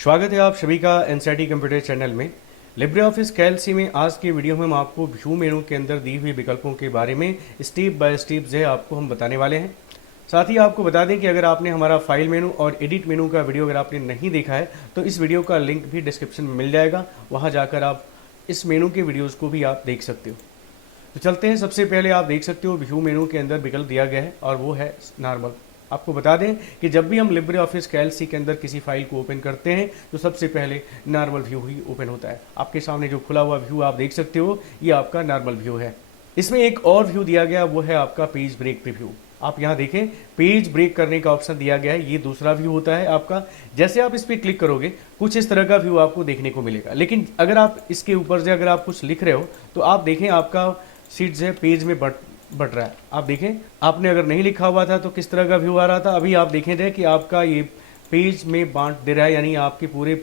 स्वागत है आप सभी का एनसीईआरटी कंप्यूटर चैनल में। लिब्रे ऑफिस कैल्सी में आज के वीडियो में हम आपको व्यू मेनू के अंदर दी हुई विकल्पों के बारे में स्टेप बाय स्टेप जो है आपको हम बताने वाले हैं। साथ ही आपको बता दें कि अगर आपने हमारा फाइल मेनू और एडिट मेनू का वीडियो अगर आपने नहीं देखा है तो इस वीडियो का लिंक भी डिस्क्रिप्शन में मिल जाएगा, वहाँ जाकर आप इस मेनू के वीडियोज़ को भी आप देख सकते हो। तो चलते हैं, सबसे पहले आप देख सकते हो व्यू मेनू के अंदर विकल्प दिया गया है और वो है नॉर्मल। आपको बता दें कि जब भी हम लिब्रे ऑफिस कैल्सी के अंदर किसी फाइल को ओपन करते हैं तो सबसे पहले नॉर्मल व्यू ही ओपन होता है। आपके सामने जो खुला हुआ व्यू आप देख सकते हो ये आपका नॉर्मल व्यू है। इसमें एक और व्यू दिया गया, वो है आपका पेज ब्रेक प्रीव्यू। आप यहाँ देखें, पेज ब्रेक करने का ऑप्शन दिया गया है, ये दूसरा व्यू होता है आपका। जैसे आप इस पर क्लिक करोगे कुछ इस तरह का व्यू आपको देखने को मिलेगा, लेकिन अगर आप इसके ऊपर से अगर आप कुछ लिख रहे हो तो आप देखें आपका सीट जो है पेज में बढ़ रहा है। आप देखें, आपने अगर नहीं लिखा हुआ था तो किस तरह का व्यू आ रहा था, अभी आप देखें थे कि आपका ये पेज में बांट दे रहा है, यानी आपके पूरे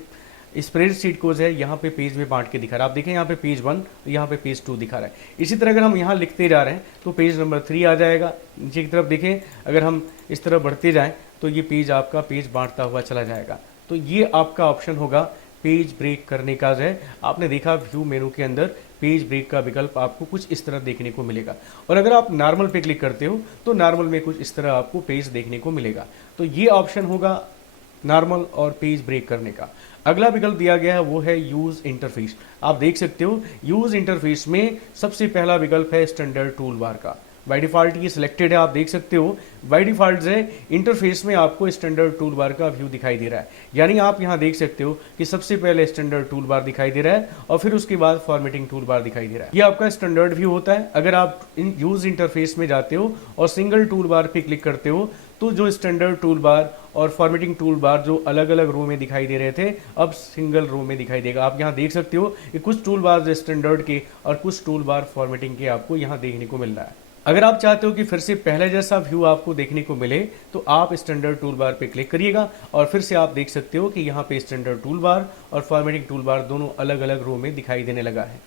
स्प्रेडशीट को जो है यहाँ पे पेज में बांट के दिखा रहा है। आप देखें यहाँ पे पेज 1, यहाँ पे पेज 2 दिखा रहा है। इसी तरह अगर हम यहाँ लिखते जा रहे हैं तो पेज नंबर 3 आ जाएगा। नीचे की तरफ देखें, अगर हम इस तरफ बढ़ते जाएँ तो ये पेज आपका पेज बांटता हुआ चला जाएगा। तो ये आपका ऑप्शन होगा पेज ब्रेक करने का जो है। आपने देखा व्यू मेनू के अंदर पेज ब्रेक का विकल्प आपको कुछ इस तरह देखने को मिलेगा, और अगर आप नॉर्मल पे क्लिक करते हो तो नॉर्मल में कुछ इस तरह आपको पेज देखने को मिलेगा। तो ये ऑप्शन होगा नॉर्मल और पेज ब्रेक करने का। अगला विकल्प दिया गया है वो है यूज इंटरफेस। आप देख सकते हो यूज इंटरफेस में सबसे पहला विकल्प है स्टैंडर्ड टूल बार का। बाय डिफ़ॉल्ट ये सिलेक्टेड है, आप देख सकते हो। बाय डिफ़ॉल्ट से इंटरफेस में आपको स्टैंडर्ड टूल बार का व्यू दिखाई दे रहा है, यानी आप यहाँ देख सकते हो कि सबसे पहले स्टैंडर्ड टूल बार दिखाई दे रहा है और फिर उसके बाद फॉर्मेटिंग टूल बार दिखाई दे रहा है। ये आपका स्टैंडर्ड व्यू होता है। अगर आप यूज इंटरफेस में जाते हो और सिंगल टूल बार पे क्लिक करते हो तो जो स्टैंडर्ड टूल बार और फॉर्मेटिंग टूल बार जो अलग अलग रो में दिखाई दे रहे थे, अब सिंगल रो में दिखाई देगा। आप यहाँ देख सकते हो कि कुछ टूल बार स्टैंडर्ड के और कुछ टूल बार फॉर्मेटिंग के आपको यहाँ देखने को मिल रहा है। अगर आप चाहते हो कि फिर से पहले जैसा व्यू आपको देखने को मिले तो आप स्टैंडर्ड टूल बार पे क्लिक करिएगा और फिर से आप देख सकते हो कि यहाँ पे स्टैंडर्ड टूल बार और फॉर्मेटिंग टूल बार दोनों अलग अलग रो में दिखाई देने लगा है।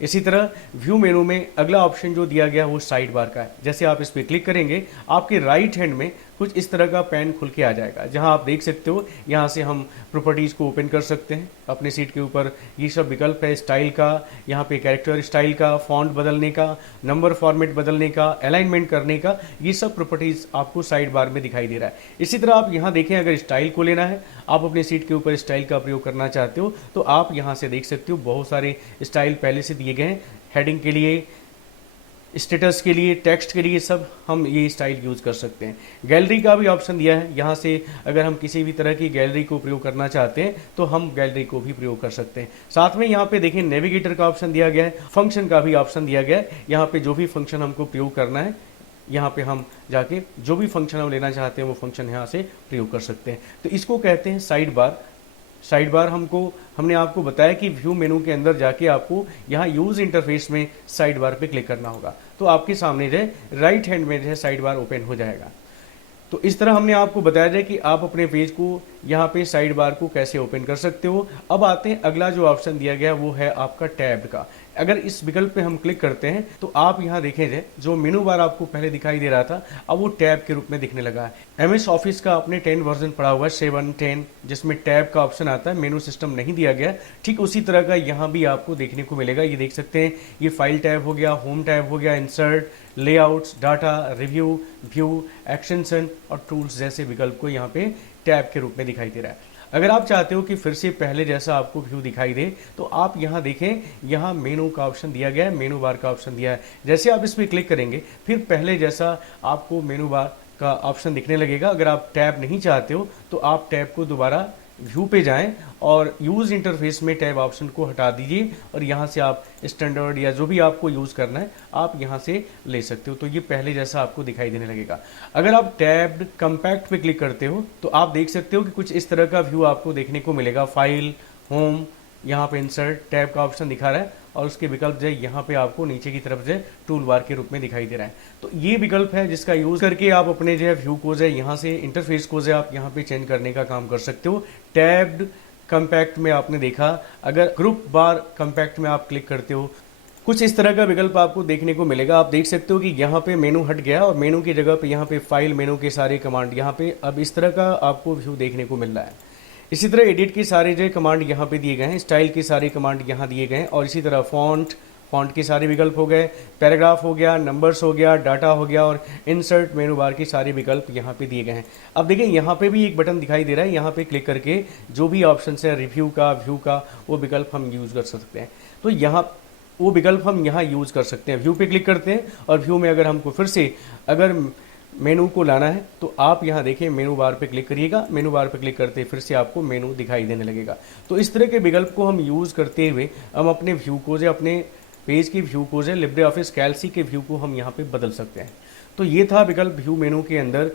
इसी तरह व्यू मेनू में अगला ऑप्शन जो दिया गया है वो साइड बार का है। जैसे आप इस पर क्लिक करेंगे आपके राइट हैंड में कुछ इस तरह का पैन खुल के आ जाएगा, जहां आप देख सकते हो यहाँ से हम प्रॉपर्टीज़ को ओपन कर सकते हैं अपने सीट के ऊपर। ये सब विकल्प है स्टाइल का, यहाँ पे कैरेक्टर स्टाइल का, फॉन्ट बदलने का, नंबर फॉर्मेट बदलने का, अलाइनमेंट करने का, ये सब प्रॉपर्टीज़ आपको साइड बार में दिखाई दे रहा है। इसी तरह आप यहाँ देखें, अगर स्टाइल को लेना है, आप अपने सीट के ऊपर स्टाइल का प्रयोग करना चाहते हो तो आप यहाँ से देख सकते हो बहुत सारे स्टाइल पहले से दिए गए हैं। हेडिंग के लिए, स्टेटस के लिए, टेक्स्ट के लिए, सब हम ये स्टाइल यूज़ कर सकते हैं। गैलरी का भी ऑप्शन दिया है, यहाँ से अगर हम किसी भी तरह की गैलरी को प्रयोग करना चाहते हैं तो हम गैलरी को भी प्रयोग कर सकते हैं। साथ में यहाँ पे देखें नेविगेटर का ऑप्शन दिया गया है, फंक्शन का भी ऑप्शन दिया गया है। यहाँ पे जो भी फंक्शन हमको प्रयोग करना है, यहाँ पे हम जाके जो भी फंक्शन हम लेना चाहते हैं वो फंक्शन यहाँ से प्रयोग कर सकते हैं। तो इसको कहते हैं साइड बार। साइड बार हमने आपको बताया कि व्यू मेनू के अंदर जाके आपको यहाँ यूज़ इंटरफेस में साइड बार पे क्लिक करना होगा तो आपके सामने जो है राइट हैंड में जो है साइड बार ओपन हो जाएगा। तो इस तरह हमने आपको बताया जाए कि आप अपने पेज को यहाँ पे साइड बार को कैसे ओपन कर सकते हो। अब आते हैं, अगला जो ऑप्शन दिया गया वो है आपका टैब का। अगर इस विकल्प पे हम क्लिक करते हैं तो आप यहाँ देखेंगे जो मेनू बार आपको पहले दिखाई दे रहा था अब वो टैब के रूप में दिखने लगा है। एमएस ऑफिस का आपने 10 वर्जन पड़ा हुआ है, 7, 10, जिसमें टैब का ऑप्शन आता है, मेनू सिस्टम नहीं दिया गया। ठीक उसी तरह का यहाँ भी आपको देखने को मिलेगा। ये देख सकते हैं, ये फाइल टैब हो गया, होम टैब हो गया, insert, layouts, data, review, view, extension और टूल्स जैसे विकल्प को यहाँ पे टैब के रूप में दिखाई दे रहा है। अगर आप चाहते हो कि फिर से पहले जैसा आपको व्यू दिखाई दे तो आप यहाँ देखें, यहाँ मेनू का ऑप्शन दिया गया है, मेनू बार का ऑप्शन दिया है। जैसे आप इस पर क्लिक करेंगे फिर पहले जैसा आपको मेनू बार का ऑप्शन दिखने लगेगा। अगर आप टैब नहीं चाहते हो तो आप टैब को दोबारा व्यू पे जाएं और यूज़ इंटरफेस में टैब ऑप्शन को हटा दीजिए और यहाँ से आप स्टैंडर्ड या जो भी आपको यूज़ करना है आप यहाँ से ले सकते हो। तो ये पहले जैसा आपको दिखाई देने लगेगा। अगर आप टैब्ड कम्पैक्ट पे क्लिक करते हो तो आप देख सकते हो कि कुछ इस तरह का व्यू आपको देखने को मिलेगा। फाइल, होम, यहाँ पे इंसर्ट, टैब का ऑप्शन दिखा रहा है और उसके विकल्प जो है यहाँ पे आपको नीचे की तरफ जो है टूल बार के रूप में दिखाई दे रहा है। तो ये विकल्प है जिसका यूज़ करके आप अपने जो है व्यू को जो है यहाँ से इंटरफेस को जो है आप यहाँ पे चेंज करने का काम कर सकते हो। टैब्ड कम्पैक्ट में आपने देखा, अगर ग्रुप बार कम्पैक्ट में आप क्लिक करते हो कुछ इस तरह का विकल्प आपको देखने को मिलेगा। आप देख सकते हो कि यहाँ पे मेनू हट गया और मेनू की जगह पे यहाँ पे फाइल मेनू के सारे कमांड यहाँ पे अब इस तरह का आपको व्यू देखने को मिल रहा है। इसी तरह एडिट की सारे जो कमांड यहाँ पे दिए गए हैं, स्टाइल की सारी कमांड यहाँ दिए गए हैं, और इसी तरह फॉन्ट के सारे विकल्प हो गए, पैराग्राफ हो गया, नंबर्स हो गया, डाटा हो गया, और इंसर्ट मेनू बार के सारे विकल्प यहाँ पे दिए गए हैं। अब देखिए यहाँ पे भी एक बटन दिखाई दे रहा है, यहाँ पे क्लिक करके जो भी ऑप्शन है रिव्यू का, व्यू का, वो विकल्प हम यूज़ कर सकते हैं। तो यहाँ वो विकल्प हम यहाँ यूज़ कर सकते हैं। व्यू पे क्लिक करते हैं और व्यू में अगर हमको फिर से अगर मेनू को लाना है तो आप यहाँ देखिए मेनू बार पे क्लिक करिएगा। मेनू बार पे क्लिक करते फिर से आपको मेनू दिखाई देने लगेगा। तो इस तरह के विकल्प को हम यूज़ करते हुए हम अपने व्यू को जो अपने पेज की व्यू को जो लिब्रे ऑफिस कैल्सी के व्यू को हम यहाँ पे बदल सकते हैं। तो ये था विकल्प व्यू मेनू के अंदर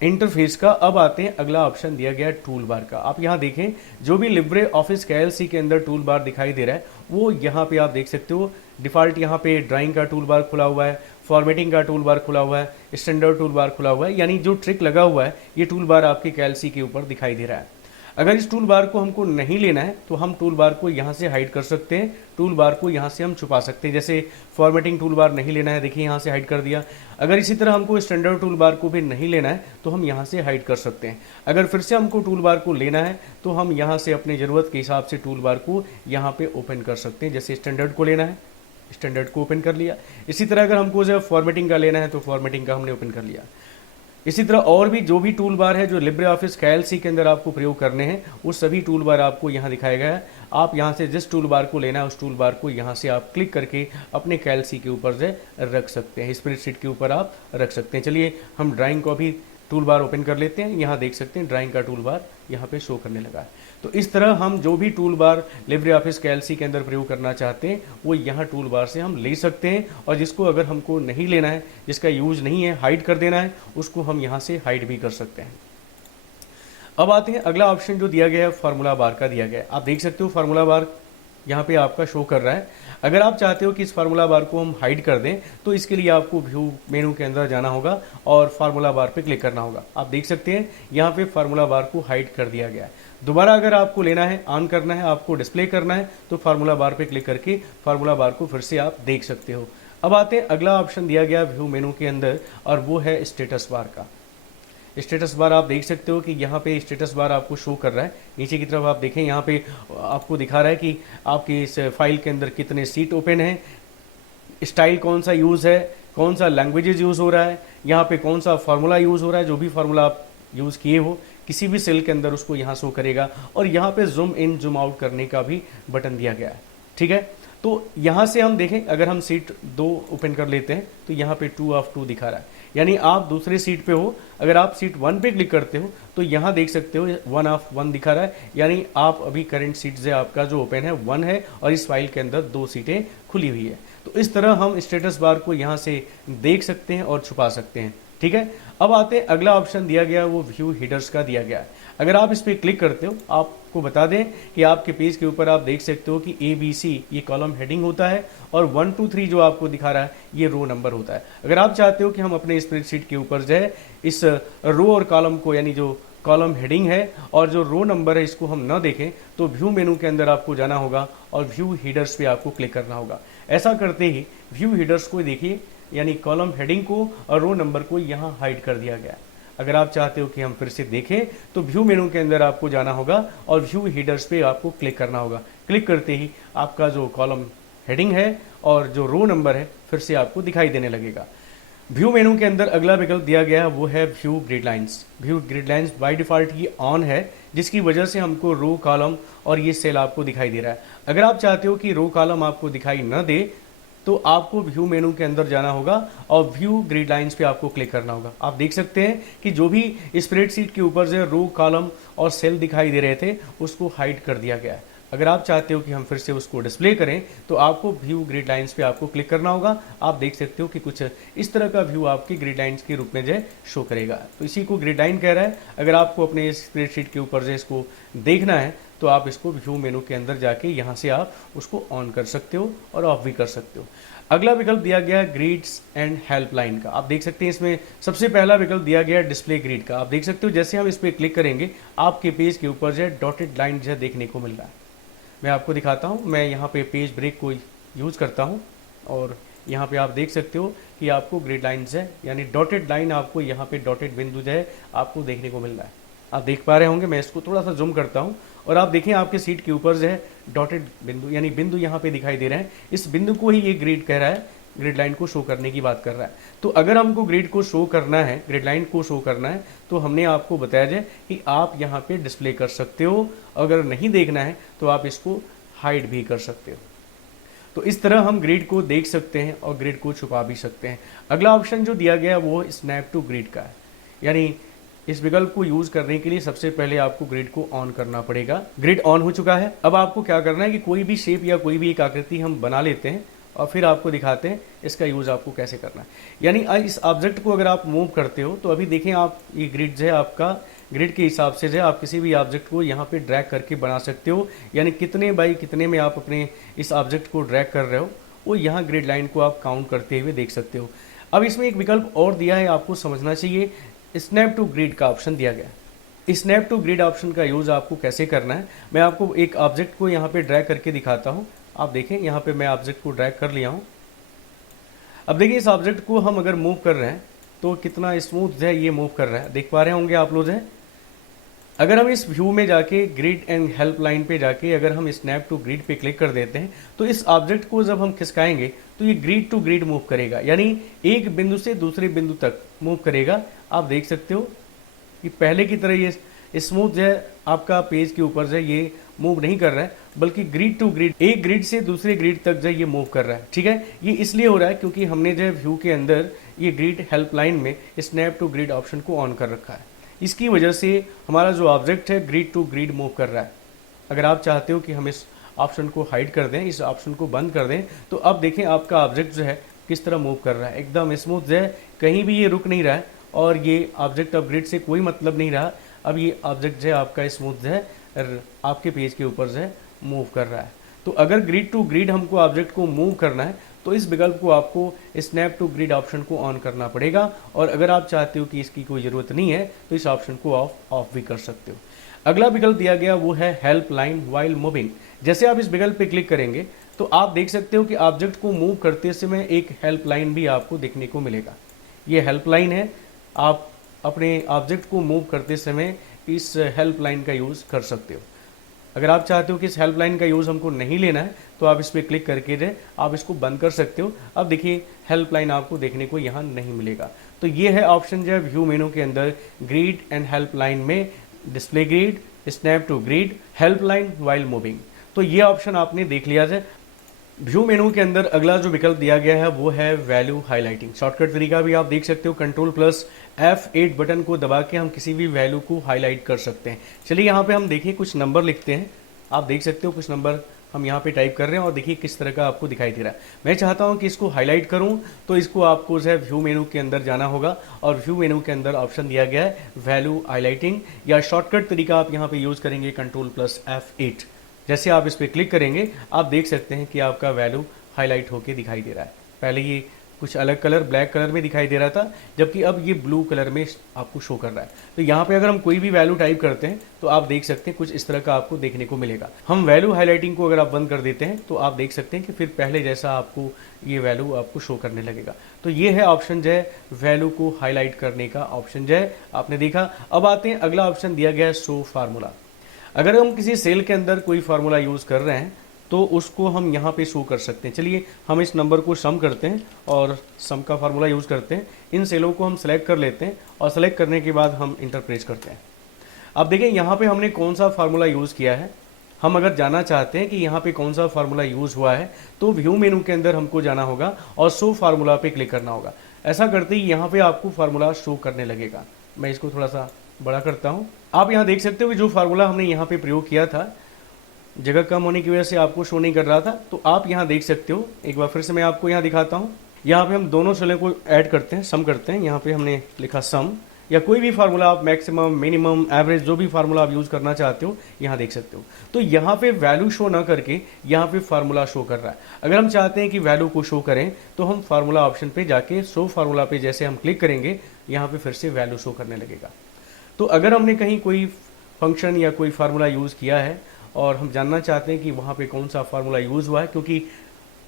इंटरफेस का। अब आते हैं अगला ऑप्शन दिया गया टूल बार का। आप यहाँ देखें जो भी लिब्रे ऑफिस कैल्सी के अंदर टूल बार दिखाई दे रहा है वो यहाँ पे आप देख सकते हो। डिफ़ॉल्ट यहाँ पे ड्राइंग का टूल बार खुला हुआ है, फॉर्मेटिंग का टूल बार खुला हुआ है, स्टैंडर्ड टूल बार खुला हुआ है, यानी जो ट्रिक लगा हुआ है ये टूल बार आपके कैल्सी के ऊपर दिखाई दे रहा है। अगर इस टूल बार को हमको नहीं लेना है तो हम टूल बार को यहाँ से हाइड कर सकते हैं, टूल बार को यहाँ से हम छुपा सकते हैं। जैसे फॉर्मेटिंग टूल बार नहीं लेना है, देखिए यहाँ से हाइड कर दिया। अगर इसी तरह हमको स्टैंडर्ड टूल बार को भी नहीं लेना है तो हम यहाँ से हाइड कर सकते हैं। अगर फिर से हमको टूल बार को लेना है तो हम यहाँ से अपनी ज़रूरत के हिसाब से टूल बार को यहाँ पे ओपन कर सकते हैं। जैसे स्टैंडर्ड को लेना है, स्टैंडर्ड को ओपन कर लिया। इसी तरह अगर हमको जो फॉर्मेटिंग का लेना है तो फॉर्मेटिंग का हमने ओपन कर लिया। इसी तरह और भी जो भी टूल बार है जो लिब्रे ऑफिस कैल्सी के अंदर आपको प्रयोग करने हैं वो सभी टूल बार आपको यहाँ दिखाया गया है। आप यहाँ से जिस टूल बार को लेना है उस टूल बार को यहाँ से आप क्लिक करके अपने कैल्सी के ऊपर से रख सकते हैं, स्प्रेडशीट के ऊपर आप रख सकते हैं। चलिए हम ड्राइंग को भी टूल बार ओपन कर लेते हैं। यहाँ देख सकते हैं ड्राइंग का टूल बार यहाँ पे शो करने लगा है। तो इस तरह हम जो भी टूल बार लिब्रे ऑफिस कैल्सी के अंदर प्रयोग करना चाहते हैं वो यहाँ टूल बार से हम ले सकते हैं, और जिसको अगर हमको नहीं लेना है, जिसका यूज नहीं है, हाइड कर देना है, उसको हम यहाँ से हाइड भी कर सकते हैं। अब आते हैं अगला ऑप्शन जो दिया गया है फार्मूला बार का दिया गया है। आप देख सकते हो फार्मूला बार यहाँ पे आपका शो कर रहा है। अगर आप चाहते हो कि इस फार्मूला बार को हम हाइड कर दें तो इसके लिए आपको व्यू मेनू के अंदर जाना होगा और फार्मूला बार पे क्लिक करना होगा। आप देख सकते हैं यहाँ पे फार्मूला बार को हाइड कर दिया गया है। दोबारा अगर आपको लेना है, ऑन करना है, आपको डिस्प्ले करना है तो फार्मूला बार पे क्लिक करके फार्मूला बार को फिर से आप देख सकते हो। अब आते हैं अगला ऑप्शन दिया गया व्यू मेनू के अंदर और वो है स्टेटस बार का। स्टेटस बार आप देख सकते हो कि यहाँ पे स्टेटस बार आपको शो कर रहा है। नीचे की तरफ आप देखें यहाँ पे आपको दिखा रहा है कि आपकी इस फाइल के अंदर कितने सीट ओपन हैं, स्टाइल कौन सा यूज़ है, कौन सा लैंग्वेजेस यूज़ हो रहा है, यहाँ पे कौन सा फार्मूला यूज़ हो रहा है। जो भी फार्मूला आप यूज़ किए हो किसी भी सेल के अंदर उसको यहाँ शो करेगा, और यहाँ पे जूम इन जूम आउट करने का भी बटन दिया गया है। ठीक है, तो यहाँ से हम देखें अगर हम सीट 2 ओपन कर लेते हैं तो यहाँ पे 2 ऑफ 2 दिखा रहा है, यानी आप दूसरे सीट पे हो। अगर आप सीट 1 पे क्लिक करते हो तो यहाँ देख सकते हो 1 ऑफ 1 दिखा रहा है, यानी आप अभी करंट सीट से आपका जो ओपन है 1 है और इस फाइल के अंदर 2 सीटें खुली हुई है। तो इस तरह हम स्टेटस बार को यहाँ से देख सकते हैं और छुपा सकते हैं। ठीक है, अब आते हैं अगला ऑप्शन दिया गया वो व्यू हीडर्स का दिया गया है। अगर आप इस पर क्लिक करते हो, आपको बता दें कि आपके पेज के ऊपर आप देख सकते हो कि ABC ये कॉलम हेडिंग होता है और 1 2 3 जो आपको दिखा रहा है ये रो नंबर होता है। अगर आप चाहते हो कि हम अपने स्प्रेडशीट के ऊपर जो है इस रो और कॉलम को, यानी जो कॉलम हेडिंग है और जो रो नंबर है, इसको हम ना देखें तो व्यू मेनू के अंदर आपको जाना होगा और व्यू हीडर्स पे आपको क्लिक करना होगा। ऐसा करते ही व्यू हीडर्स को देखिए, यानी कॉलम हेडिंग को और रो नंबर को यहाँ हाइड कर दिया गया। अगर आप चाहते हो कि हम फिर से देखें तो व्यू मेनू के अंदर आपको जाना होगा और व्यू हीडर्स पे आपको क्लिक करना होगा। क्लिक करते ही आपका जो कॉलम हेडिंग है और जो रो नंबर है फिर से आपको दिखाई देने लगेगा। व्यू मेनू के अंदर अगला विकल्प दिया गया है वो है view grid lines. View grid lines by default ये ऑन है, जिसकी वजह से हमको रो कॉलम और ये सेल आपको दिखाई दे रहा है। अगर आप चाहते हो कि रो कॉलम आपको दिखाई न दे तो आपको व्यू मेनू के अंदर जाना होगा और व्यू ग्रिड लाइंस पे आपको क्लिक करना होगा। आप देख सकते हैं कि जो भी स्प्रेडशीट के ऊपर से रो कॉलम और सेल दिखाई दे रहे थे उसको हाइड कर दिया गया है। अगर आप चाहते हो कि हम फिर से उसको डिस्प्ले करें तो आपको व्यू ग्रिड लाइंस पे आपको क्लिक करना होगा। आप देख सकते हो कि कुछ इस तरह का व्यू आपकी ग्रिड लाइंस के रूप में जो शो करेगा। तो इसी को ग्रिड लाइन कह रहा है। अगर आपको अपने स्प्रेडशीट के ऊपर जो इसको देखना है तो आप इसको व्यू मेनू के अंदर जाके यहाँ से आप उसको ऑन कर सकते हो और ऑफ भी कर सकते हो। अगला विकल्प दिया गया है ग्रिड्स एंड हेल्पलाइन का। आप देख सकते हैं इसमें सबसे पहला विकल्प दिया गया है डिस्प्ले ग्रिड का। आप देख सकते हो जैसे हम इस पर क्लिक करेंगे आपके पेज के ऊपर जो है डॉटेड लाइन जो है देखने को मिल रहा है। मैं आपको दिखाता हूँ, मैं यहाँ पे पेज ब्रेक को यूज़ करता हूँ और यहाँ पे आप देख सकते हो कि आपको ग्रिड लाइन्स है, यानी डॉटेड लाइन आपको यहाँ पे डॉटेड बिंदु जो है आपको देखने को मिल रहा है। आप देख पा रहे होंगे, मैं इसको थोड़ा सा जूम करता हूँ और आप देखें आपके सीट के ऊपर जो है डॉटेड बिंदु यानी बिंदु यहाँ पे दिखाई दे रहे हैं। इस बिंदु को ही ये ग्रिड कह रहा है, ग्रिड लाइन को शो करने की बात कर रहा है। तो अगर हमको ग्रिड को शो करना है, ग्रिड लाइन को शो करना है, तो हमने आपको बताया जाए कि आप यहाँ पे डिस्प्ले कर सकते हो। अगर नहीं देखना है तो आप इसको हाइड भी कर सकते हो। तो इस तरह हम ग्रिड को देख सकते हैं और ग्रिड को छुपा भी सकते हैं। अगला ऑप्शन जो दिया गया है वो स्नैप टू ग्रिड का है, यानी इस विकल्प को यूज करने के लिए सबसे पहले आपको ग्रिड को ऑन करना पड़ेगा। ग्रिड ऑन हो चुका है। अब आपको क्या करना है कि कोई भी शेप या कोई भी एक आकृति हम बना लेते हैं और फिर आपको दिखाते हैं इसका यूज आपको कैसे करना है। यानी इस ऑब्जेक्ट को अगर आप मूव करते हो तो अभी देखें आप, ये ग्रिड जो है आपका, ग्रिड के हिसाब से जो है आप किसी भी ऑब्जेक्ट को यहाँ पे ड्रैग करके बना सकते हो। यानी कितने बाई कितने में आप अपने इस ऑब्जेक्ट को ड्रैग कर रहे हो वो यहाँ ग्रिड लाइन को आप काउंट करते हुए देख सकते हो। अब इसमें एक विकल्प और दिया है, आपको समझना चाहिए, स्नैप टू ग्रिड का ऑप्शन दिया गया। स्नैप टू ग्रिड ऑप्शन का यूज आपको कैसे करना है, मैं आपको एक ऑब्जेक्ट को यहाँ पे ड्रैग करके दिखाता हूँ। आप देखें यहाँ पे मैं ऑब्जेक्ट को ड्रैग कर लिया हूँ। अब देखिए इस ऑब्जेक्ट को हम अगर मूव कर रहे हैं तो कितना स्मूथ जो है ये मूव कर रहा है, देख पा रहे होंगे आप लोग हैं। अगर हम इस व्यू में जाके ग्रिड एंड हेल्प लाइन पे जाके अगर हम स्नैप टू ग्रिड पे क्लिक कर देते हैं तो इस ऑब्जेक्ट को जब हम खिसकाएंगे तो ये ग्रिड टू ग्रिड मूव करेगा, यानी एक बिंदु से दूसरे बिंदु तक मूव करेगा। आप देख सकते हो कि पहले की तरह ये स्मूथ जो है आपका पेज के ऊपर जो है ये मूव नहीं कर रहा है, बल्कि ग्रिड टू ग्रिड, एक ग्रिड से दूसरे ग्रिड तक जो है ये मूव कर रहा है। ठीक है, ये इसलिए हो रहा है क्योंकि हमने जो है व्यू के अंदर ये ग्रिड हेल्प लाइन में स्नैप टू ग्रिड ऑप्शन को ऑन कर रखा है। इसकी वजह से हमारा जो ऑब्जेक्ट है ग्रिड टू ग्रिड मूव कर रहा है। अगर आप चाहते हो कि हम इस ऑप्शन को हाइड कर दें, इस ऑप्शन को बंद कर दें, तो अब देखें आपका ऑब्जेक्ट जो है किस तरह मूव कर रहा है, एकदम स्मूथ जो है, कहीं भी ये रुक नहीं रहा है और ये ऑब्जेक्ट अब ग्रिड से कोई मतलब नहीं रहा। अब ये ऑब्जेक्ट जो है आपका स्मूथ जो है आपके पेज के ऊपर जो है मूव कर रहा है। तो अगर ग्रिड टू ग्रिड हमको ऑब्जेक्ट को मूव करना है तो इस विकल्प को आपको स्नैप टू ग्रिड ऑप्शन को ऑन करना पड़ेगा, और अगर आप चाहते हो कि इसकी कोई ज़रूरत नहीं है तो इस ऑप्शन को ऑफ भी कर सकते हो। अगला विकल्प दिया गया वो है हेल्प लाइन वाइल मूविंग। जैसे आप इस विकल्प पे क्लिक करेंगे तो आप देख सकते हो कि ऑब्जेक्ट को मूव करते समय एक हेल्प लाइन भी आपको देखने को मिलेगा। ये हेल्प लाइन है, आप अपने ऑब्जेक्ट को मूव करते समय इस हेल्प लाइन का यूज़ कर सकते हो। अगर आप चाहते हो कि इस हेल्पलाइन का यूज़ हमको नहीं लेना है तो आप इस पर क्लिक करके जो आप इसको बंद कर सकते हो। अब देखिए हेल्पलाइन आपको देखने को यहाँ नहीं मिलेगा। तो ये है ऑप्शन जो है व्यू मेनू के अंदर ग्रिड एंड हेल्पलाइन में, display grid, snap to grid, helpline while moving. तो ये ऑप्शन आपने देख लिया है। व्यू मेनू के अंदर अगला जो विकल्प दिया गया है वो है वैल्यू हाईलाइटिंग। शॉर्टकट तरीका भी आप देख सकते हो, Ctrl+F8 बटन को दबा के हम किसी भी वैल्यू को हाईलाइट कर सकते हैं। चलिए यहाँ पे हम देखिए कुछ नंबर लिखते हैं। आप देख सकते हो कुछ नंबर हम यहाँ पे टाइप कर रहे हैं और देखिए किस तरह का आपको दिखाई दे रहा है। मैं चाहता हूँ कि इसको हाईलाइट करूँ तो इसको आपको जो है व्यू मेनू के अंदर जाना होगा, और व्यू मेनू के अंदर ऑप्शन दिया गया है वैल्यू हाईलाइटिंग, या शॉर्टकट तरीका आप यहाँ पे यूज़ करेंगे Ctrl+F8। जैसे आप इस पर क्लिक करेंगे आप देख सकते हैं कि आपका वैल्यू हाईलाइट होके दिखाई दे रहा है। पहले ये कुछ अलग कलर, ब्लैक कलर में दिखाई दे रहा था, जबकि अब ये ब्लू कलर में आपको शो कर रहा है। तो यहाँ पे अगर हम कोई भी वैल्यू टाइप करते हैं तो आप देख सकते हैं कुछ इस तरह का आपको देखने को मिलेगा। हम वैल्यू हाईलाइटिंग को अगर आप बंद कर देते हैं तो आप देख सकते हैं कि फिर पहले जैसा आपको ये वैल्यू आपको शो करने लगेगा। तो ये है ऑप्शन जो है वैल्यू को हाईलाइट करने का ऑप्शन जो है आपने देखा। अब आते हैं अगला ऑप्शन दिया गया है शो फार्मूला। अगर हम किसी सेल के अंदर कोई फार्मूला यूज़ कर रहे हैं तो उसको हम यहाँ पे शो कर सकते हैं। चलिए हम इस नंबर को सम करते हैं और सम का फार्मूला यूज़ करते हैं। इन सेलों को हम सेलेक्ट कर लेते हैं और सेलेक्ट करने के बाद हम इंटर प्रेस करते हैं। अब देखें यहाँ पे हमने कौन सा फार्मूला यूज़ किया है। हम अगर जानना चाहते हैं कि यहाँ पे कौन सा फार्मूला यूज़ हुआ है तो व्यू मेनू के अंदर हमको जाना होगा और शो फार्मूला पे क्लिक करना होगा। ऐसा करते ही यहाँ पे आपको फार्मूला शो करने लगेगा। मैं इसको थोड़ा सा बड़ा करता हूँ। आप यहाँ देख सकते हो कि जो फार्मूला हमने यहाँ पे प्रयोग किया था, जगह कम होने की वजह से आपको शो नहीं कर रहा था। तो आप यहाँ देख सकते हो, एक बार फिर से मैं आपको यहाँ दिखाता हूँ। यहाँ पे हम दोनों सेलों को ऐड करते हैं, सम करते हैं। यहाँ पे हमने लिखा सम, या कोई भी फार्मूला आप मैक्सिमम, मिनिमम, एवरेज, जो भी फार्मूला आप यूज़ करना चाहते हो यहाँ देख सकते हो। तो यहाँ पे वैल्यू शो ना करके यहाँ पे फार्मूला शो कर रहा है। अगर हम चाहते हैं कि वैल्यू को शो करें तो हम फार्मूला ऑप्शन पे जाके शो फार्मूला पे जैसे हम क्लिक करेंगे यहाँ पे फिर से वैल्यू शो करने लगेगा। तो अगर हमने कहीं कोई फंक्शन या कोई फार्मूला यूज़ किया है और हम जानना चाहते हैं कि वहाँ पे कौन सा फार्मूला यूज़ हुआ है, क्योंकि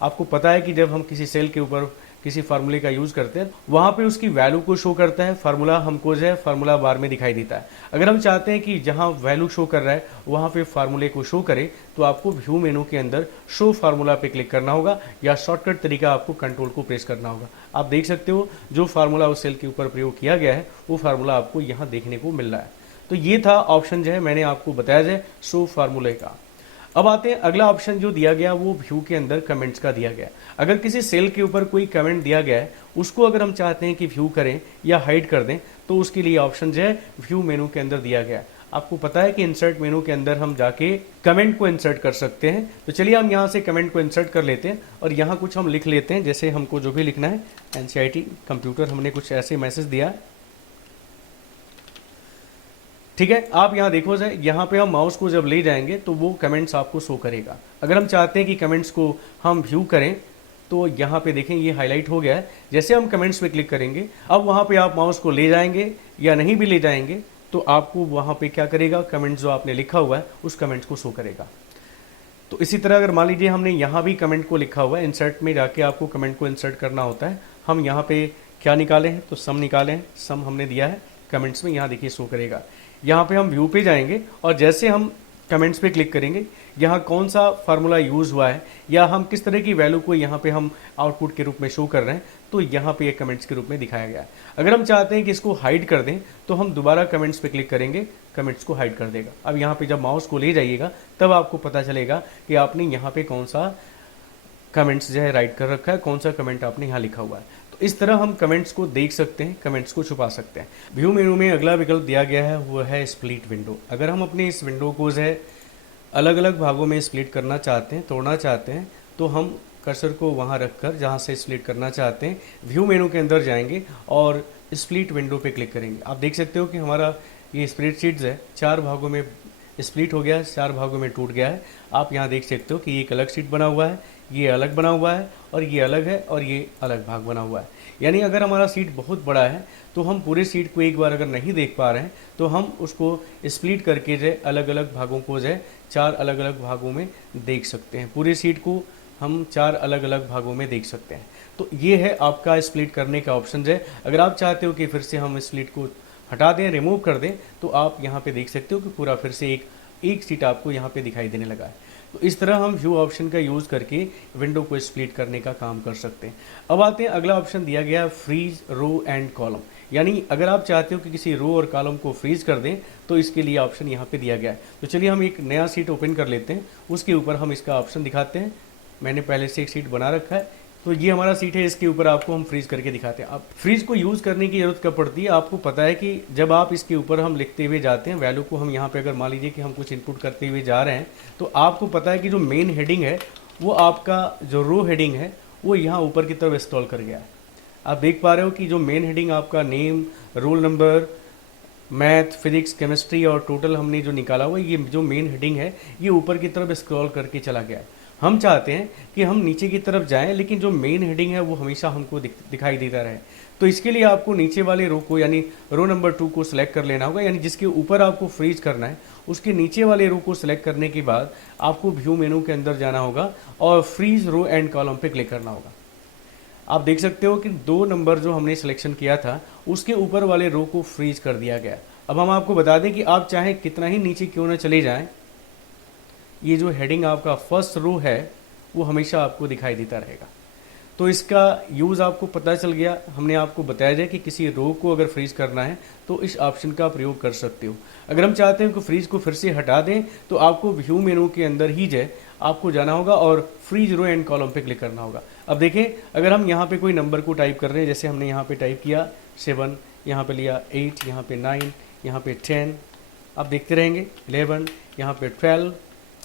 आपको पता है कि जब हम किसी सेल के ऊपर किसी फार्मूले का यूज़ करते हैं, वहाँ पे उसकी वैल्यू को शो करता है, फार्मूला हमको जो है फार्मूला बार में दिखाई देता है। अगर हम चाहते हैं कि जहाँ वैल्यू शो कर रहा है वहाँ पे फार्मूले को शो करे, तो आपको व्यू मेनू के अंदर शो फार्मूला पे क्लिक करना होगा, या शॉर्टकट तरीका आपको कंट्रोल को प्रेस करना होगा। आप देख सकते हो जो फार्मूला उस सेल के ऊपर प्रयोग किया गया है वो फार्मूला आपको यहाँ देखने को मिल रहा है। तो ये था ऑप्शन जो है मैंने आपको बताया जाए शो फार्मूले का। अब आते हैं अगला ऑप्शन जो दिया गया वो व्यू के अंदर कमेंट्स का दिया गया। अगर किसी सेल के ऊपर कोई कमेंट दिया गया है उसको अगर हम चाहते हैं कि व्यू करें या हाइड कर दें, तो उसके लिए ऑप्शन जो है व्यू मेनू के अंदर दिया गया है। आपको पता है कि इंसर्ट मेनू के अंदर हम जाके कमेंट को इंसर्ट कर सकते हैं। तो चलिए हम यहाँ से कमेंट को इंसर्ट कर लेते हैं और यहाँ कुछ हम लिख लेते हैं, जैसे हमको जो भी लिखना है। NCIT कंप्यूटर हमने कुछ ऐसे मैसेज दिया, ठीक है। आप यहाँ देखो जाए, यहाँ पे हम माउस को जब ले जाएंगे तो वो कमेंट्स आपको शो करेगा। अगर हम चाहते हैं कि कमेंट्स को हम व्यू करें तो यहाँ पे देखें ये हाईलाइट हो गया है। जैसे हम कमेंट्स पे क्लिक करेंगे, अब वहाँ पे आप माउस को ले जाएंगे या नहीं भी ले जाएंगे तो आपको वहाँ पे क्या करेगा, कमेंट्स जो आपने लिखा हुआ है उस कमेंट्स को शो करेगा। तो इसी तरह अगर मान लीजिए हमने यहाँ भी कमेंट को लिखा हुआ है, इंसर्ट में जाके आपको कमेंट को इंसर्ट करना होता है। हम यहाँ पे क्या निकाले हैं, तो सम निकाले हैं, सम हमने दिया है कमेंट्स में, यहाँ देखिए शो करेगा। यहाँ पे हम व्यू पे जाएंगे और जैसे हम कमेंट्स पे क्लिक करेंगे, यहाँ कौन सा फार्मूला यूज़ हुआ है या हम किस तरह की वैल्यू को यहाँ पे हम आउटपुट के रूप में शो कर रहे हैं, तो यहाँ पे ये कमेंट्स के रूप में दिखाया गया है। अगर हम चाहते हैं कि इसको हाइड कर दें तो हम दोबारा कमेंट्स पे क्लिक करेंगे, कमेंट्स को हाइड कर देगा। अब यहाँ पे जब माउस को ले जाइएगा तब आपको पता चलेगा कि आपने यहाँ पे कौन सा कमेंट्स जो है राइट कर रखा है, कौन सा कमेंट आपने यहाँ लिखा हुआ है। तो इस तरह हम कमेंट्स को देख सकते हैं, कमेंट्स को छुपा सकते हैं। व्यू मेनू में अगला विकल्प दिया गया है वो है स्प्लिट विंडो। अगर हम अपने इस विंडो को जो है अलग अलग भागों में स्प्लिट करना चाहते हैं, तोड़ना चाहते हैं, तो हम कर्सर को वहाँ रखकर जहाँ से स्प्लिट करना चाहते हैं व्यू मेनू के अंदर जाएंगे और स्प्लिट विंडो पे क्लिक करेंगे। आप देख सकते हो कि हमारा ये स्प्रेडशीट्स है 4 भागों में स्प्लिट हो गया है, 4 भागों में टूट गया है। आप यहाँ देख सकते हो कि ये एक अलग शीट बना हुआ है, ये अलग बना हुआ है और ये अलग है और ये अलग भाग बना हुआ है। यानी अगर हमारा सीट बहुत बड़ा है तो हम पूरे सीट को एक बार अगर नहीं देख पा रहे हैं तो हम उसको स्प्लिट करके जो अलग अलग भागों को जो 4 अलग अलग भागों में देख सकते हैं। पूरे सीट को हम 4 अलग अलग भागों में देख सकते हैं। तो ये है आपका स्प्लिट करने का ऑप्शन है। अगर आप चाहते हो कि फिर से हम स्प्लिट को हटा दें, रिमूव कर दें, तो आप यहाँ पे देख सकते हो कि पूरा फिर से एक सीट आपको यहाँ पे दिखाई देने लगा है। तो इस तरह हम व्यू ऑप्शन का यूज़ करके विंडो को स्प्लिट करने का काम कर सकते हैं। अब आते हैं अगला ऑप्शन दिया गया फ्रीज रो एंड कॉलम। यानी अगर आप चाहते हो कि किसी रो और कॉलम को फ्रीज कर दें तो इसके लिए ऑप्शन यहाँ पे दिया गया है। तो चलिए हम एक नया सीट ओपन कर लेते हैं, उसके ऊपर हम इसका ऑप्शन दिखाते हैं। मैंने पहले से एक सीट बना रखा है, तो ये हमारा सीट है, इसके ऊपर आपको हम फ्रीज करके दिखाते हैं। अब फ्रीज को यूज़ करने की ज़रूरत कब पड़ती है, आपको पता है कि जब आप इसके ऊपर हम लिखते हुए जाते हैं वैल्यू को, हम यहाँ पे अगर मान लीजिए कि हम कुछ इनपुट करते हुए जा रहे हैं, तो आपको पता है कि जो मेन हेडिंग है वो आपका जो रो हेडिंग है वो यहाँ ऊपर की तरफ इंस्टॉल कर गया है। आप देख पा रहे हो कि जो मेन हेडिंग आपका name, roll number, math, physics, chemistry और टोटल हमने जो निकाला हुआ, ये जो मेन हेडिंग है ये ऊपर की तरफ स्क्रॉल करके चला गया है। हम चाहते हैं कि हम नीचे की तरफ जाएं लेकिन जो मेन हेडिंग है वो हमेशा हमको दिखाई देता रहे। तो इसके लिए आपको नीचे वाले रो को यानी रो नंबर 2 को सिलेक्ट कर लेना होगा, यानी जिसके ऊपर आपको फ्रीज करना है उसके नीचे वाले रो को सिलेक्ट करने के बाद आपको व्यू मेनू के अंदर जाना होगा और फ्रीज रो एंड कॉलम पे क्लिक करना होगा। आप देख सकते हो कि 2 नंबर जो हमने सिलेक्शन किया था उसके ऊपर वाले रो को फ्रीज कर दिया गया। अब हम आपको बता दें कि आप चाहे कितना ही नीचे क्यों ना चले जाएं, ये जो हेडिंग आपका फर्स्ट रो है वो हमेशा आपको दिखाई देता रहेगा। तो इसका यूज़ आपको पता चल गया। हमने आपको बताया जाए कि किसी रो को अगर फ्रीज करना है तो इस ऑप्शन का प्रयोग कर सकते हो। अगर हम चाहते हैं कि फ्रीज को फिर से हटा दें तो आपको व्यू मेनू के अंदर ही जो आपको जाना होगा और फ्रीज रो एंड कॉलम पे क्लिक करना होगा। अब देखें, अगर हम यहाँ पे कोई नंबर को टाइप कर रहे हैं, जैसे हमने यहाँ पे टाइप किया 7, यहाँ पे लिया 8, यहाँ पे 9, यहाँ पे 10, आप देखते रहेंगे 11, यहाँ पे 12।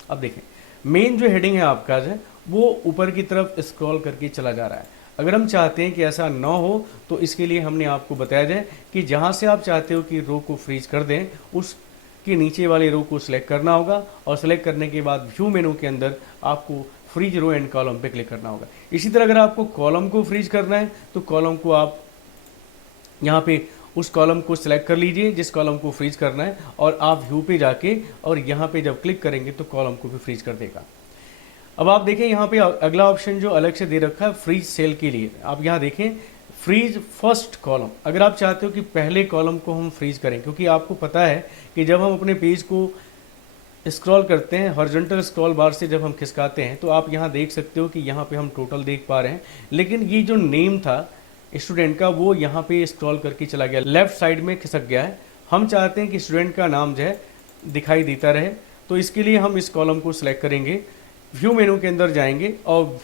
अब देखें मेन जो हेडिंग है आपका जो वो ऊपर की तरफ स्क्रॉल करके चला जा रहा है। अगर हम चाहते हैं कि ऐसा ना हो तो इसके लिए हमने आपको बताया जाए कि जहाँ से आप चाहते हो कि रो को फ्रीज कर दें उसके नीचे वाले रो को सिलेक्ट करना होगा और सिलेक्ट करने के बाद व्यू मेनू के अंदर आपको फ्रीज रो एंड कॉलम पे क्लिक करना होगा। इसी तरह अगर आपको कॉलम को फ्रीज करना है तो कॉलम को आप यहाँ पे उस कॉलम को सिलेक्ट कर लीजिए जिस कॉलम को फ्रीज करना है और आप व्यू पे जाके और यहाँ पे जब क्लिक करेंगे तो कॉलम को भी फ्रीज कर देगा। अब आप देखें यहाँ पे अगला ऑप्शन जो अलग से दे रखा है फ्रीज सेल के लिए, आप यहाँ देखें फ्रीज फर्स्ट कॉलम। अगर आप चाहते हो कि पहले कॉलम को हम फ्रीज करें, क्योंकि आपको पता है कि जब हम अपने पेज को स्क्रॉल करते हैं हॉरिजॉन्टल स्क्रॉल बार से जब हम खिसकाते हैं, तो आप यहाँ देख सकते हो कि यहाँ पे हम टोटल देख पा रहे हैं, लेकिन ये जो नेम था स्टूडेंट का वो यहाँ पे स्क्रॉल करके चला गया, लेफ्ट साइड में खिसक गया है। हम चाहते हैं कि स्टूडेंट का नाम जो है दिखाई देता रहे, तो इसके लिए हम इस कॉलम को सिलेक्ट करेंगे, व्यू मेनू के अंदर जाएंगे और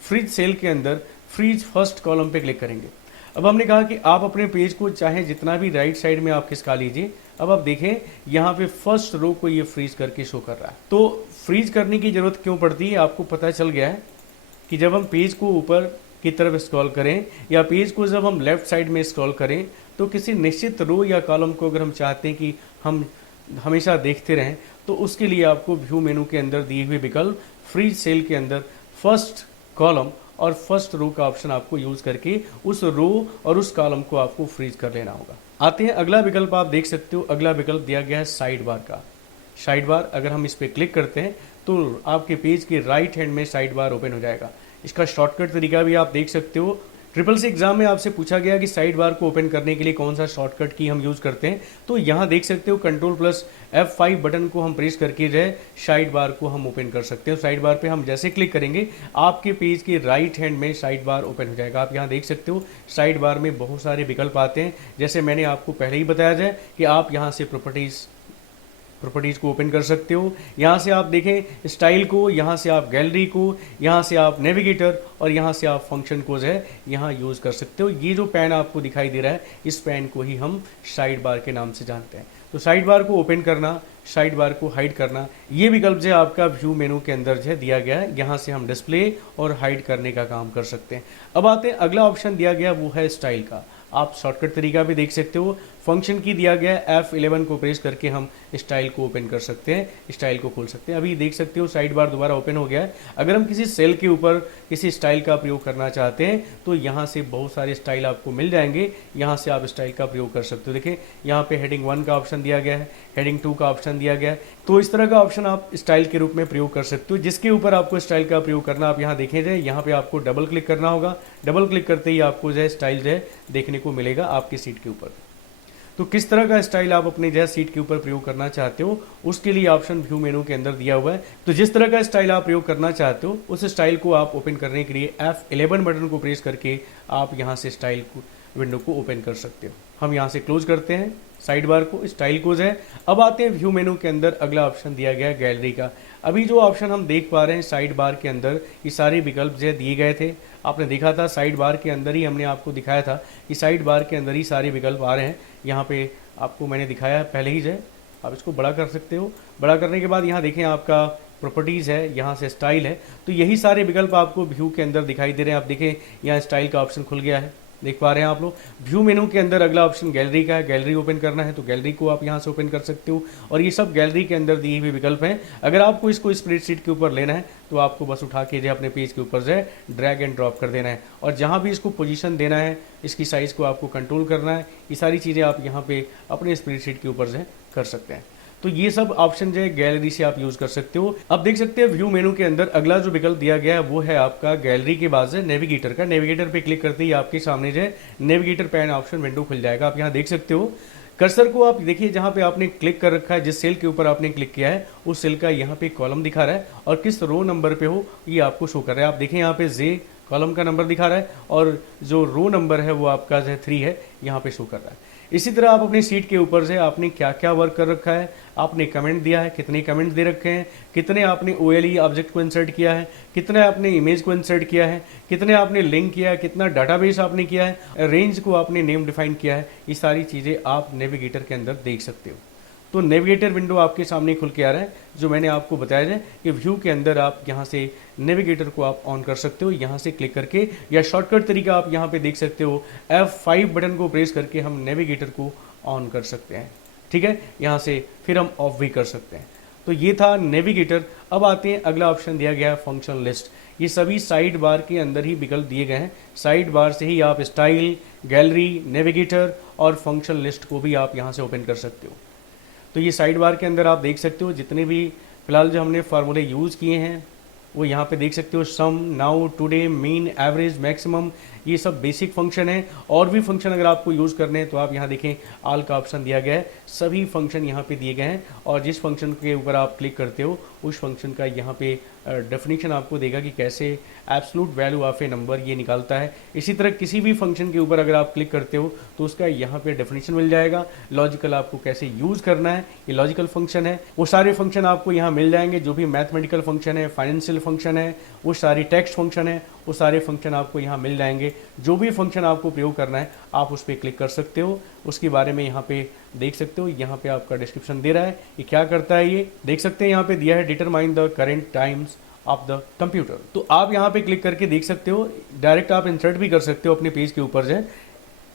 फ्रीज सेल के अंदर फ्रीज फर्स्ट कॉलम पे क्लिक करेंगे। अब हमने कहा कि आप अपने पेज को चाहे जितना भी राइट साइड में आप खिसका लीजिए। अब आप देखें यहाँ पे फर्स्ट रो को ये फ्रीज करके शो कर रहा है। तो फ्रीज करने की जरूरत क्यों पड़ती है, आपको पता चल गया है कि जब हम पेज को ऊपर की तरफ स्क्रॉल करें या पेज को जब हम लेफ्ट साइड में स्क्रॉल करें, तो किसी निश्चित रो या कॉलम को अगर हम चाहते हैं कि हम हमेशा देखते रहें, तो उसके लिए आपको व्यू मेनू के अंदर दिए हुए विकल्प फ्रीज सेल के अंदर फर्स्ट कॉलम और फर्स्ट रो का ऑप्शन आपको यूज करके उस रो और उस कॉलम को आपको फ्रीज कर लेना होगा। आते हैं अगला विकल्प, आप देख सकते हो अगला विकल्प दिया गया है साइड बार का। साइड बार अगर हम इस पर क्लिक करते हैं तो आपके पेज के राइट हैंड में साइड बार ओपन हो जाएगा। इसका शॉर्टकट तरीका भी आप देख सकते हो। ट्रिपल सी एग्जाम में आपसे पूछा गया कि साइड बार को ओपन करने के लिए कौन सा शॉर्टकट की हम यूज करते हैं, तो यहाँ देख सकते हो Ctrl+F5 बटन को हम प्रेस करके जो है साइड बार को हम ओपन कर सकते हो। साइड बार पे हम जैसे क्लिक करेंगे आपके पेज के राइट हैंड में साइड बार ओपन हो जाएगा। आप यहाँ देख सकते हो साइड बार में बहुत सारे विकल्प आते हैं, जैसे मैंने आपको पहले ही बताया जाए कि आप यहाँ से प्रॉपर्टीज को ओपन कर सकते हो। यहाँ से आप देखें स्टाइल को, यहाँ से आप गैलरी को, यहाँ से आप नेविगेटर और यहाँ से आप फंक्शन को जो है यहाँ यूज़ कर सकते हो। ये जो पैन आपको दिखाई दे रहा है, इस पैन को ही हम साइड बार के नाम से जानते हैं। तो साइड बार को ओपन करना, साइड बार को हाइड करना, ये विकल्प जो है आपका व्यू मेनू के अंदर जो है दिया गया है। यहाँ से हम डिस्प्ले और हाइड करने का काम कर सकते हैं। अब आते हैं अगला ऑप्शन दिया गया वो है स्टाइल का। आप शॉर्टकट तरीका भी देख सकते हो, फंक्शन की दिया गया है F11 को प्रेस करके हम स्टाइल को ओपन कर सकते हैं, स्टाइल को खोल सकते हैं। अभी देख सकते हो साइड बार दोबारा ओपन हो गया है। अगर हम किसी सेल के ऊपर किसी स्टाइल का प्रयोग करना चाहते हैं तो यहाँ से बहुत सारे स्टाइल आपको मिल जाएंगे, यहाँ से आप स्टाइल का प्रयोग कर सकते हो। देखिए यहाँ पे हेडिंग 1 का ऑप्शन दिया गया है, हेडिंग 2 का ऑप्शन दिया गया है। तो इस तरह का ऑप्शन आप स्टाइल के रूप में प्रयोग कर सकते हो। जिसके ऊपर आपको स्टाइल का प्रयोग करना, आप यहाँ देखें जाए, यहाँ पे आपको डबल क्लिक करना होगा। डबल क्लिक करते ही आपको जो है स्टाइल जो है देखने को मिलेगा आपकी सीट के ऊपर। तो किस तरह का स्टाइल आप अपने जो है सीट के ऊपर प्रयोग करना चाहते हो, उसके लिए ऑप्शन व्यू मेनू के अंदर दिया हुआ है। तो जिस तरह का स्टाइल आप प्रयोग करना चाहते हो, उस स्टाइल को आप ओपन करने के लिए F11 बटन को प्रेस करके आप यहाँ से स्टाइल को विंडो को ओपन कर सकते हो। हम यहाँ से क्लोज करते हैं साइड बार को, स्टाइल को है। अब आते हैं व्यू मेनू के अंदर अगला ऑप्शन दिया गया है गैलरी का। अभी जो ऑप्शन हम देख पा रहे हैं साइड बार के अंदर, ये सारे विकल्प जो दिए गए थे, आपने देखा था साइड बार के अंदर ही हमने आपको दिखाया था कि साइड बार के अंदर ही सारे विकल्प आ रहे हैं। यहाँ पे आपको मैंने दिखाया है पहले ही जो है, आप इसको बड़ा कर सकते हो। बड़ा करने के बाद यहाँ देखें आपका प्रॉपर्टीज़ है, यहाँ से स्टाइल है, तो यही सारे विकल्प आपको व्यू के अंदर दिखाई दे रहे हैं। आप देखें यहाँ स्टाइल का ऑप्शन खुल गया है, देख पा रहे हैं आप लोग। व्यू मेनू के अंदर अगला ऑप्शन गैलरी का है, गैलरी ओपन करना है तो गैलरी को आप यहाँ से ओपन कर सकते हो। और ये सब गैलरी के अंदर दिए हुए विकल्प हैं। अगर आपको इसको स्प्रेडशीट के ऊपर लेना है तो आपको बस उठा के जो अपने पेज के ऊपर जो ड्रैग एंड ड्रॉप कर देना है, और जहाँ भी इसको पोजीशन देना है, इसकी साइज़ को आपको कंट्रोल करना है, ये सारी चीज़ें आप यहाँ पे अपने स्प्रेडशीट के ऊपर जो कर सकते हैं। तो ये सब ऑप्शन जो है गैलरी से आप यूज कर सकते हो। अब देख सकते हैं व्यू मेनू के अंदर अगला जो विकल्प दिया गया है वो है आपका गैलरी के बाद नेविगेटर का। नेविगेटर पे क्लिक करते ही आपके सामने जो है नेविगेटर पैन ऑप्शन विंडो खुल जाएगा। आप यहाँ देख सकते हो कर्सर को, आप देखिए जहाँ पे आपने क्लिक कर रखा है, जिस सेल के ऊपर आपने क्लिक किया है उस सेल का यहाँ पे कॉलम दिखा रहा है और किस रो नंबर पे हो ये आपको शो कर रहा है। आप देखें यहाँ पे जे कॉलम का नंबर दिखा रहा है और जो रो नंबर है वो आपका जो है 3 है, यहाँ पे शो कर रहा है। इसी तरह आप अपनी सीट के ऊपर से आपने क्या क्या वर्क कर रखा है, आपने कमेंट दिया है, कितने कमेंट दे रखे हैं, कितने आपने OLE ऑब्जेक्ट को इंसर्ट किया है, कितने आपने इमेज को इंसर्ट किया है, कितने आपने लिंक किया है, कितना डाटाबेस आपने किया है, रेंज को आपने नेम डिफाइन किया है, ये सारी चीज़ें आप नेविगेटर के अंदर देख सकते हो। तो नेविगेटर विंडो आपके सामने खुल के आ रहा है, जो मैंने आपको बताया जाए कि व्यू के अंदर आप यहाँ से नेविगेटर को आप ऑन कर सकते हो यहाँ से क्लिक करके, या शॉर्टकट तरीका आप यहाँ पे देख सकते हो F5 बटन को प्रेस करके हम नेविगेटर को ऑन कर सकते हैं। ठीक है, यहाँ से फिर हम ऑफ भी कर सकते हैं। तो ये था नेविगेटर। अब आते हैं अगला ऑप्शन दिया गया है फंक्शन लिस्ट। ये सभी साइड बार के अंदर ही विकल्प दिए गए हैं। साइड बार से ही आप स्टाइल, गैलरी, नेविगेटर और फंक्शन लिस्ट को भी आप यहाँ से ओपन कर सकते हो। तो ये साइड बार के अंदर आप देख सकते हो जितने भी फिलहाल जो हमने फार्मूले यूज़ किए हैं वो यहाँ पे देख सकते हो, sum, now, today, mean, average, maximum, ये सब बेसिक फंक्शन है। और भी फंक्शन अगर आपको यूज़ करने हैं तो आप यहाँ देखें ऑल का ऑप्शन दिया गया है, सभी फंक्शन यहाँ पे दिए गए हैं और जिस फंक्शन के ऊपर आप क्लिक करते हो उस फंक्शन का यहाँ पे डेफिनेशन आपको देगा कि कैसे absolute value of A number ये निकालता है। इसी तरह किसी भी फंक्शन के ऊपर अगर आप क्लिक करते हो तो उसका यहाँ पे डेफिनेशन मिल जाएगा, लॉजिकल आपको कैसे यूज़ करना है, ये लॉजिकल फंक्शन है, वो सारे फंक्शन आपको यहाँ मिल जाएंगे, जो भी मैथमेटिकल फंक्शन है, फाइनेंशियल फंक्शन है, वो सारी टेक्स्ट फंक्शन है, वो सारे फंक्शन आपको यहाँ मिल जाएंगे। जो भी फंक्शन आपको प्रयोग करना है आप उस पर क्लिक कर सकते हो, उसके बारे में यहाँ पे देख सकते हो। यहाँ पे आपका डिस्क्रिप्शन दे रहा है ये क्या करता है, ये देख सकते हैं यहाँ पे दिया है, determine the current times of the computer. तो आप यहाँ पे क्लिक करके देख सकते हो, डायरेक्ट आप इंसर्ट भी कर सकते हो अपने पेज के ऊपर से।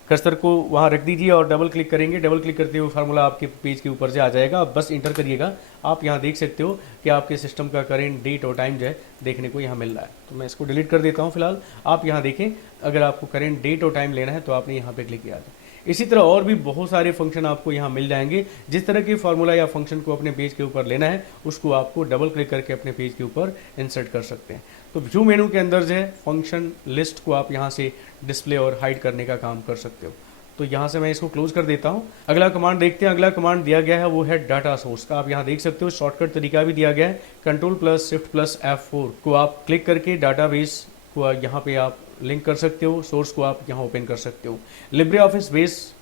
कर्सर को वहाँ रख दीजिए और डबल क्लिक करेंगे, डबल क्लिक करते हुए फार्मूला आपके पेज के ऊपर से आ जाएगा, आप बस इंटर करिएगा। आप यहाँ देख सकते हो कि आपके सिस्टम का करेंट डेट और टाइम जो है देखने को यहाँ मिल रहा है। तो मैं इसको डिलीट कर देता हूँ फिलहाल। आप यहाँ देखें, अगर आपको करेंट डेट और टाइम लेना है तो आपने यहाँ पे क्लिक किया था। इसी तरह और भी बहुत सारे फंक्शन आपको यहाँ मिल जाएंगे। जिस तरह के फार्मूला या फंक्शन को अपने पेज के ऊपर लेना है उसको आपको डबल क्लिक करके अपने पेज के ऊपर इंसर्ट कर सकते हैं। तो व्यू मेनू के अंदर जो है फंक्शन लिस्ट को आप यहाँ से डिस्प्ले और हाइड करने का काम कर सकते हो। तो यहाँ से मैं इसको क्लोज कर देता हूँ। अगला कमांड देखते हैं। अगला कमांड दिया गया है वो है डाटा सोर्स का। आप यहाँ देख सकते हो शॉर्टकट तरीका भी दिया गया है, Ctrl+Shift+F4 को आप क्लिक करके डाटाबेस को यहाँ पे आप लिंक कर सकते हो, सोर्स को आप यहाँ ओपन कर सकते हो। लिब्रे ऑफिस बेस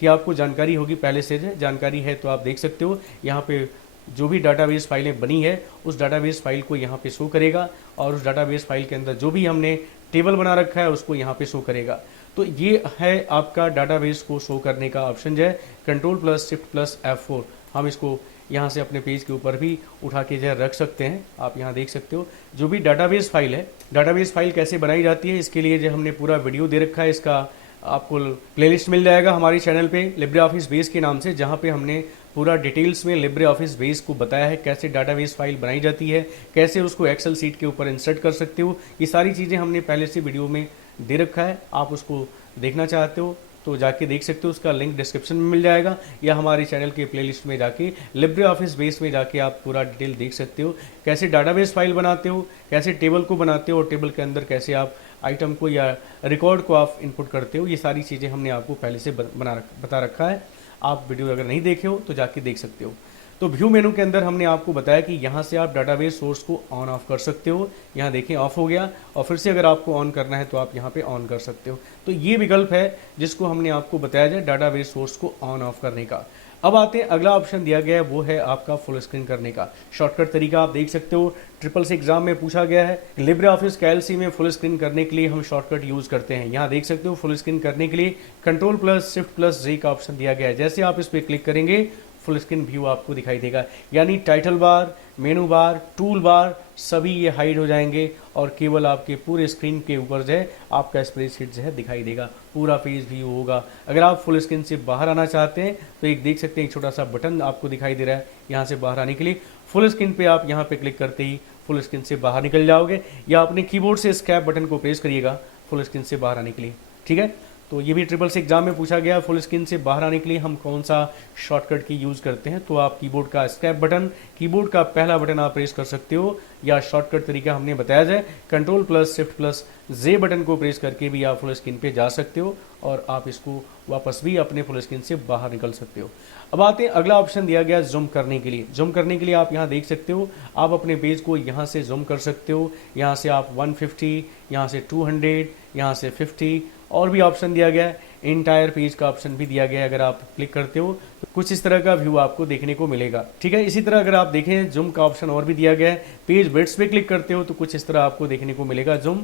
की आपको जानकारी होगी पहले से, जानकारी है तो आप देख सकते हो यहाँ पे जो भी डाटाबेस फाइलें बनी है उस डाटाबेस फाइल को यहाँ पे शो करेगा और उस डाटाबेस फाइल के अंदर जो भी हमने टेबल बना रखा है उसको यहाँ पे शो करेगा। तो ये है आपका डाटाबेस को शो करने का ऑप्शन जो है Ctrl+Shift+F4। हम इसको यहाँ से अपने पेज के ऊपर भी उठा के जो है रख सकते हैं। आप यहाँ देख सकते हो जो भी डाटाबेस फाइल है, डाटाबेस फाइल कैसे बनाई जाती है इसके लिए जो हमने पूरा वीडियो दे रखा है। इसका आपको प्लेलिस्ट मिल जाएगा हमारी चैनल पे लिब्रे ऑफिस बेस के नाम से, जहाँ पे हमने पूरा डिटेल्स में लिब्रे ऑफिस बेस को बताया है, कैसे डाटाबेस फाइल बनाई जाती है, कैसे उसको एक्सेल सीट के ऊपर इंसर्ट कर सकते हो। ये सारी चीज़ें हमने पहले से वीडियो में दे रखा है। आप उसको देखना चाहते हो तो जाके देख सकते हो, उसका लिंक डिस्क्रिप्शन में मिल जाएगा, या हमारे चैनल के प्लेलिस्ट में जाके लिब्रे ऑफिस बेस में जाके आप पूरा डिटेल देख सकते हो, कैसे डाटाबेस फाइल बनाते हो, कैसे टेबल को बनाते हो और टेबल के अंदर कैसे आप आइटम को या रिकॉर्ड को आप इनपुट करते हो। ये सारी चीज़ें हमने आपको पहले से बता रखा है। आप वीडियो अगर नहीं देखे हो तो जाके देख सकते हो। तो व्यू मेनू के अंदर हमने आपको बताया कि यहाँ से आप डाटाबेस सोर्स को ऑन ऑफ कर सकते हो। यहाँ देखें ऑफ हो गया और फिर से अगर आपको ऑन करना है तो आप यहाँ पे ऑन कर सकते हो। तो ये विकल्प है जिसको हमने आपको बताया जाए डाटाबेस सोर्स को ऑन ऑफ करने का। अब आते हैं, अगला ऑप्शन दिया गया है वो है आपका फुल स्क्रीन करने का। शॉर्टकट तरीका आप देख सकते हो, ट्रिपल सी एग्जाम में पूछा गया है। लिब्रे ऑफिस कैलसी में फुल स्क्रीन करने के लिए हम शॉर्टकट यूज करते हैं। यहाँ देख सकते हो फुल स्क्रीन करने के लिए Ctrl+Shift+J का ऑप्शन दिया गया है। जैसे आप इस पर क्लिक करेंगे फुल स्क्रीन व्यू आपको दिखाई देगा, यानी टाइटल बार, मेनू बार, टूल बार सभी ये हाइड हो जाएंगे और केवल आपके पूरे स्क्रीन के ऊपर जो है आपका स्प्रेडशीट जो है दिखाई देगा, पूरा पेज व्यू होगा। अगर आप फुल स्क्रीन से बाहर आना चाहते हैं तो एक देख सकते हैं, एक छोटा सा बटन आपको दिखाई दे रहा है यहाँ से बाहर आने के लिए। फुल स्क्रीन पे आप यहाँ पे क्लिक करते ही फुल स्क्रीन से बाहर निकल जाओगे, या अपने कीबोर्ड से एस्केप बटन को प्रेस करिएगा फुल स्क्रीन से बाहर आने के लिए। ठीक है, तो ये भी ट्रिपल सी एग्जाम में पूछा गया, फुल स्क्रीन से बाहर आने के लिए हम कौन सा शॉर्टकट की यूज़ करते हैं। तो आप कीबोर्ड का एस्केप बटन, कीबोर्ड का पहला बटन आप प्रेस कर सकते हो, या शॉर्टकट तरीका हमने बताया जाए Ctrl+Shift+J बटन को प्रेस करके भी आप फुल स्क्रीन पे जा सकते हो और आप इसको वापस भी अपने फुल स्क्रीन से बाहर निकल सकते हो। अब आते हैं, अगला ऑप्शन दिया गया जूम करने के लिए। जूम करने के लिए आप यहाँ देख सकते हो, आप अपने पेज को यहाँ से जूम कर सकते हो। यहाँ से आप 150, यहाँ से 200, यहाँ से 50 और भी ऑप्शन दिया गया है। इंटायर पेज का ऑप्शन भी दिया गया है। अगर आप क्लिक करते हो तो कुछ इस तरह का व्यू आपको देखने को मिलेगा। ठीक है, इसी तरह अगर आप देखें जूम का ऑप्शन और भी दिया गया है। पेज विड्थ पे क्लिक करते हो तो कुछ इस तरह आपको देखने को मिलेगा जूम,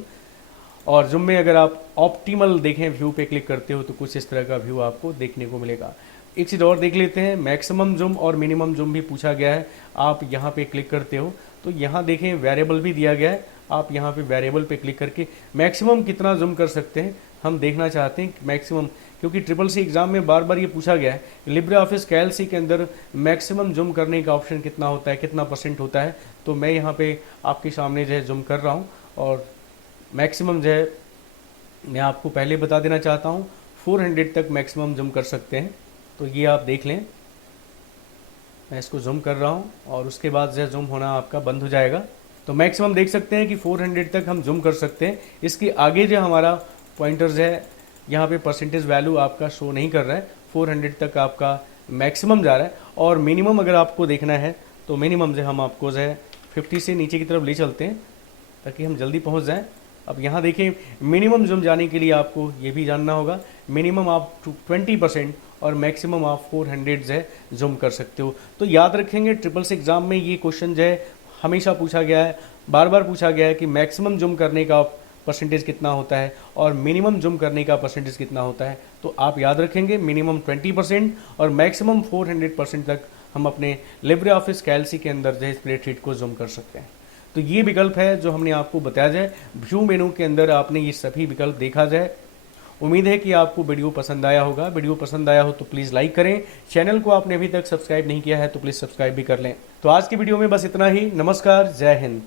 और जूम में अगर आप ऑप्टिमल देखें व्यू पे क्लिक करते हो तो कुछ इस तरह का व्यू आपको देखने को मिलेगा। एक चीज़ और देख लेते हैं, मैक्सिमम जूम और मिनिमम जूम भी पूछा गया है। आप यहाँ पे क्लिक करते हो तो यहाँ देखें वेरिएबल भी दिया गया है। आप यहाँ पे वेरिएबल पे क्लिक करके मैक्सिमम कितना जूम कर सकते हैं हम देखना चाहते हैं मैक्सिमम, क्योंकि ट्रिपल सी एग्जाम में बार बार ये पूछा गया है लिब्रे ऑफिस कैलसी के अंदर मैक्सिमम जूम करने का ऑप्शन कितना होता है, कितना % होता है। तो मैं यहाँ पे आपके सामने जो है जूम कर रहा हूँ और मैक्सिमम जो है मैं आपको पहले बता देना चाहता हूँ 400 तक मैक्सिमम जूम कर सकते हैं। तो ये आप देख लें, मैं इसको जूम कर रहा हूँ और उसके बाद जो है जूम होना आपका बंद हो जाएगा। तो मैक्सिमम देख सकते हैं कि 400 तक हम जूम कर सकते हैं। इसके आगे जो हमारा पॉइंटर्स है, यहाँ पे परसेंटेज वैल्यू आपका शो नहीं कर रहा है। 400 तक आपका मैक्सिमम जा रहा है, और मिनिमम अगर आपको देखना है तो मिनिमम से हम आपको जो है 50 से नीचे की तरफ ले चलते हैं ताकि हम जल्दी पहुँच जाएँ। अब यहाँ देखिए, मिनिमम जूम जाने के लिए आपको ये भी जानना होगा, मिनिमम आप 20% और मैक्सिमम आप 400 जो है जूम कर सकते हो। तो याद रखेंगे, ट्रिपल सी एग्ज़ाम में ये क्वेश्चन जो है हमेशा पूछा गया है, बार बार पूछा गया है कि मैक्सिमम जूम करने का परसेंटेज कितना होता है और मिनिमम जूम करने का परसेंटेज कितना होता है। तो आप याद रखेंगे, मिनिमम 20% और मैक्सिमम 400% तक हम अपने लिब्रे ऑफिस कैल्सी के अंदर जो है स्प्रेडशीट को जूम कर सकते हैं। तो ये विकल्प है जो हमने आपको बताया जाए। व्यू मेनू के अंदर आपने ये सभी विकल्प देखा जाए। उम्मीद है कि आपको वीडियो पसंद आया होगा। वीडियो पसंद आया हो तो प्लीज़ लाइक करें। चैनल को आपने अभी तक सब्सक्राइब नहीं किया है तो प्लीज़ सब्सक्राइब भी कर लें। तो आज की वीडियो में बस इतना ही। नमस्कार, जय हिंद।